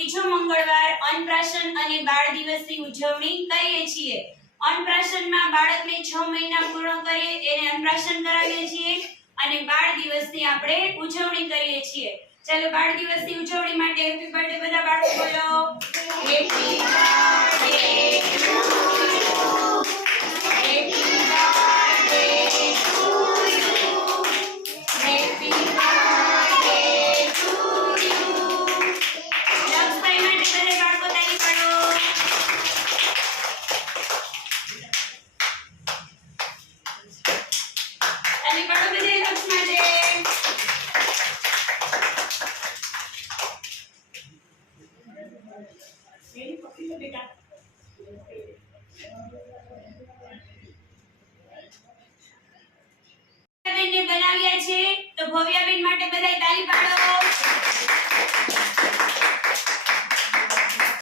ત્રીજો મંગળવાર અન્નપ્રાશન અને બાળ દિવસની ઉજવણી કરીએ છીએ. અન્નપ્રાશનમાં બાળકને છ મહિના પૂર્ણ કરીએ, એને અન્નપ્રાશન કરાવીએ છીએ અને બાળ દિવસની આપણે ઉજવણી કરીએ છીએ. ચાલો બાળ દિવસની ઉજવણી માટે હેપી બર્થડે બધા બાળકો બોલો. હેપી તાળી પાડો બધે લક્ષ બનાવ્યા છે તો ભવ્યાબેન માટે બધાય તાળી પાડો.